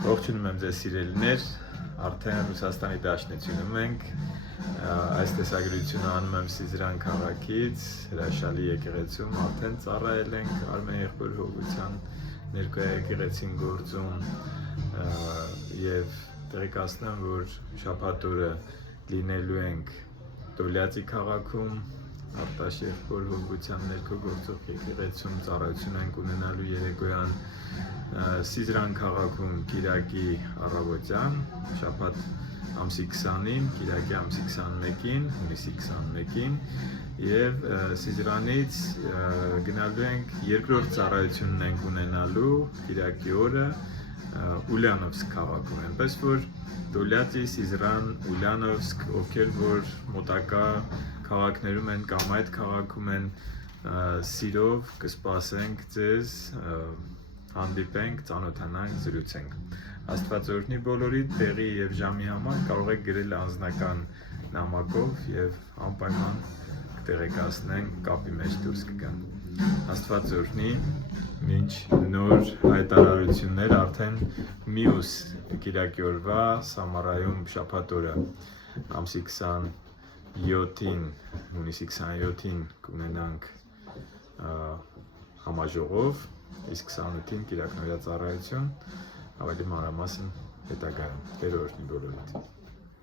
Ողջունում եմ ձեզ սիրելիներ, արդեն Ռուսաստանի Դաշնությունում ենք, այս տեսագրությունը անում եմ Սիզրան քաղաքից, հրաշալի եկեղեցում, արդեն ծառայել ենք Արմեն եղբոր Հովության ներկայ եկեղեցին գործում և տեղեկացնեմ, որ շաբաթ օրը լինելու ենք Տոլյացի քաղաքում, Արտաշ եղբոր Հովության ներքո գործող եկեղեցում ծառայություն ենք ունենալու երեկոյան Սիզրան քաղաքում Կիրակի առավոտյան, շաբաթ ամսի 20-ին, Կիրակի ամսի 21-ին, հունիսի 21-ին և Սիզրանից գնալու ենք երկրորդ ծառայությունն ենք ունենալու Կիրակի օրը Ուլյանովսկ քաղաքում, այնպես որ Տոլյացի, Սիզրան, Ուլյանովսկ, ովքեր որ մոտակա քաղաքներում են կամ այդ քաղաքում են, սիրով կսպասենք ձեզ, հանդիպենք, ծանոթանանք, զրուցենք։ Աստված օրհնի բոլորիդ, տեղի և ժամի համար կարող եք գրել անձնական նամակով և անպայման կտեղեկացնենք, կապի մեջ դուրս կգան։ Աստված օրհնի, մինչ նոր հայտարարություններ արդեն մյուս Կիրակի օրվա Սամարայում շաբաթ օրը ամսի 27-ին, հունիսի 27-ին կունենանք համաժողով, իսկ 28-ին կիրակնօրյա ծառայություն, ավելի մանրամասն հետագայում, Տեր օրհնի բոլորիդ։